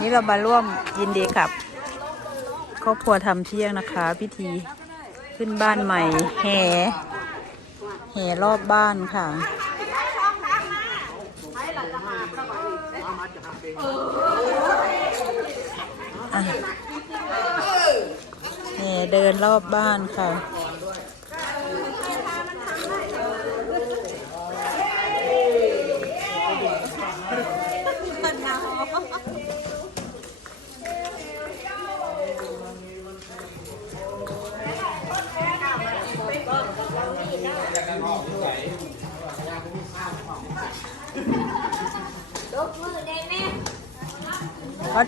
นี้เรามาร่วมยินดีกับครอบครัวทำเที่ยงนะคะ พิธีขึ้นบ้านใหม่ แห่แห่รอบบ้านค่ะอะแห่เดินรอบบ้านค่ะ ก็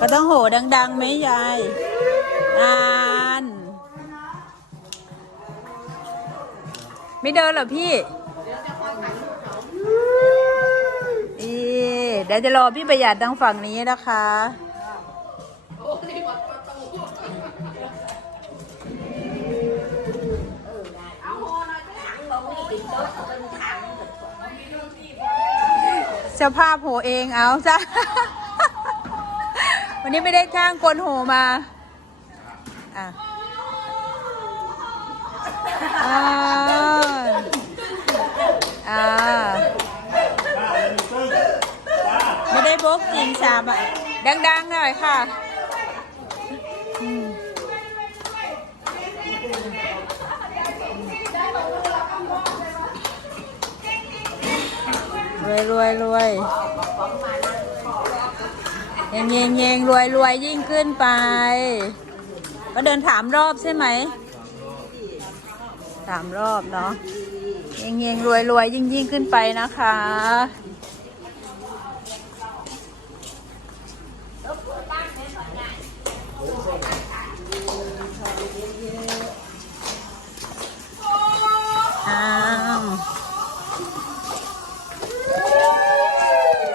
ก็ต้องโหดังๆไหมยายอานไม่เดินเหรอพี่อีเดี๋ยวจะรอพี่ประหยัดทางฝั่งนี้นะคะ จ้าภาพโหเองเอาจ้ะ วันนี้ไม่ได้จ้างกลโหมาอะอ่าอ่าไม่ได้บกจริงสามอะดัง ๆ หน่อยค่ะอืมร วยรวยรวยเงยงเงงรวยรวยยิ่งขึ้นไป ก็เดินถามรอบใช่ไหมสามรอบเนาะเงงเงงรวยรวยยิ่งยิ่งขึ้นไปนะคะ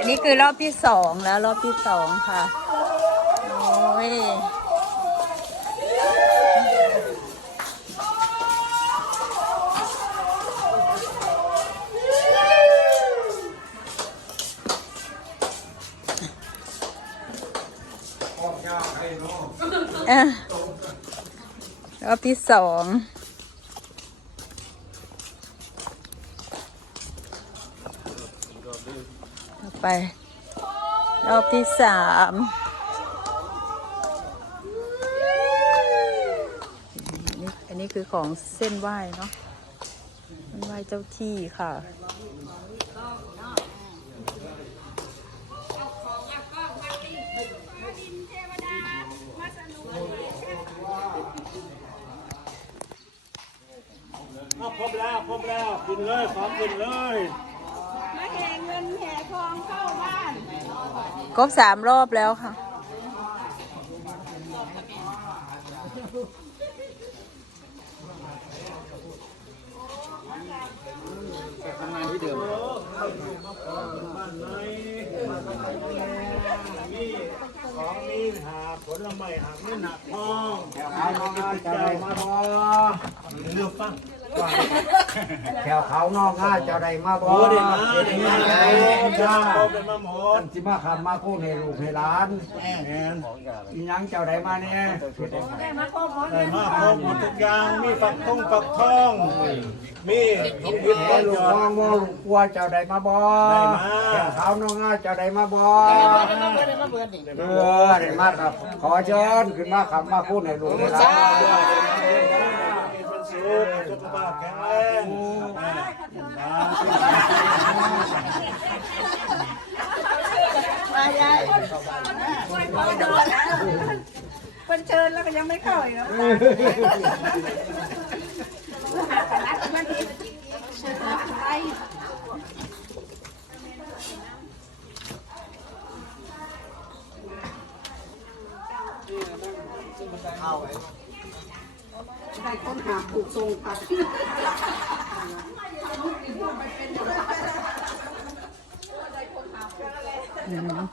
นนี้คือรอบที่สองแล้ว รอบที่สองค่ะ โอ้ยเอ้อรอบที่สอง ต่อ ไป รอบที่สามอันนี้อันนี้คือของเส้นไหว้เนาะเส้นไหว้เจ้าที่ค่ะเอาครบแล้วครบแล้วขึ้นเลยพร้อมขึ้นเลย มาแห่เงินแห่ทองเข้าบ้าน ครบสามรอบแล้วค่ะทำงานที่เดิมบ้านไหนมีของมีหาผลไม้หาไม่หนักทองแถวเขาน้องอาจะได้มาบอเลือกฟังแถวเขานอกง่าเจ้าใดมาบ่โอ้เด็กนะเด็กนะ จ้าครบเป็นมาหมดสิมาคำมาคู่ให้ลูกให้หลานแมนอีหยังเจ้าใดมาเนี่ยได้มาครบหมดทุกอย่างมีฝักทองฝักทอง มีของยึดให้ให้ลูลูกกน้องบ่ลูกกลัวเจ้าใดมาบ่ได้มาแถวเขานอกง่าเจ้าใดมาบ่เออได้มาครับ ขอเชิญขึ้นมาคำมาคู่ให้ลูกให้หลานมีความ สุขสุขภาพแข็งแรงมายายคนเชิญแล้วก็ยังไม่เข้าอีกแล้วได้คนหาผูกทรงตัด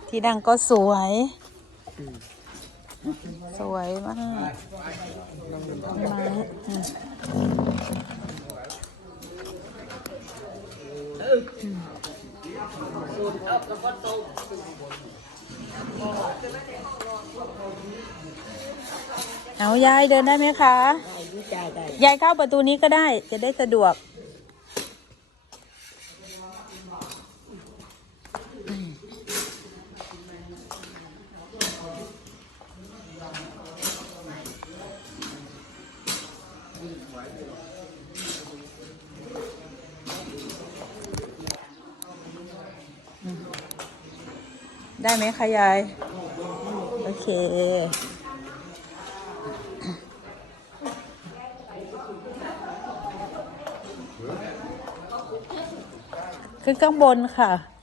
ที่นั่งก็สวย สวยมากต้นไม้เอายายเดินได้ไหมคะ ยายเข้าประตูนี้ก็ได้ จะได้สะดวก ได้ไหมคะยาย โอเค ขึ้นข้างบนค่ะ